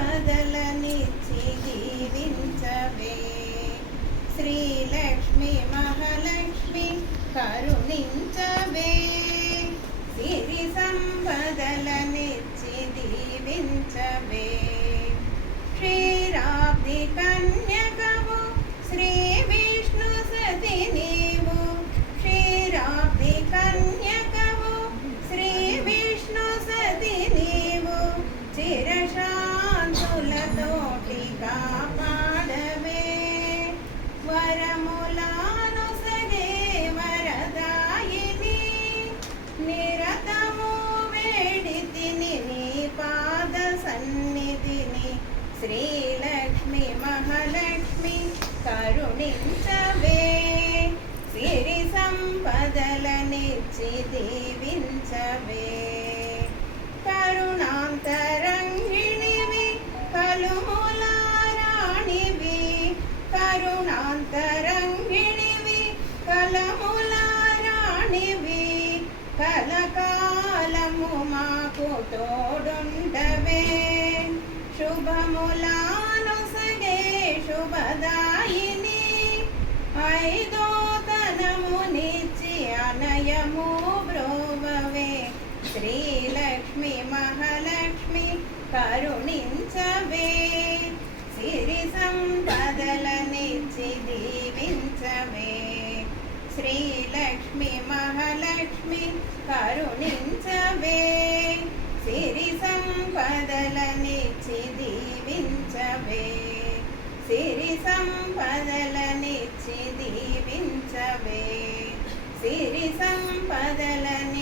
సంపదలనిచ్చి దీవించవే. శ్రీలక్ష్మి మహాలక్ష్మి కరుణించవే. సిరి సంపదలనిచ్చి దీవించవే. క్షీరాబ్ది కన్యకవు శ్రీ విష్ణు సతి నీవు. క్షీరాబ్ది కన్యకవు శ్రీ విష్ణు సతి నీవు. చిరశాంతులతోటి కాపాడవే. వరములాను సగే వరదాయిని. నిరతము వేడితిని నీ పాద సన్నిధిని. శ్రీలక్ష్మి మహాలక్ష్మి కరుణించవే. సిరి సంపదలనిచ్చి దీవించవే. కరుణాంతరంగిణివి కలుముల రాణివి. కరుణాంతరంగిణివి కలముల రాణివి. కలకాలము మాకు తోడుండవే. శుభములాను సగే శుభదాయిని. ఐదో తనమునిచ్చి అనయము బ్రోవవే. శ్రీలక్ష్మి మహాలక్ష్మి కరుణించవే. సిరి సంపదలనిచ్చి దీవించవే. శ్రీలక్ష్మి మహాలక్ష్మి కరుణించవే. సిరి సంపదలనిచ్చి దీవించవే. సిరి సంపదలనిచ్చి దీవించవే. సిరి సంపదలని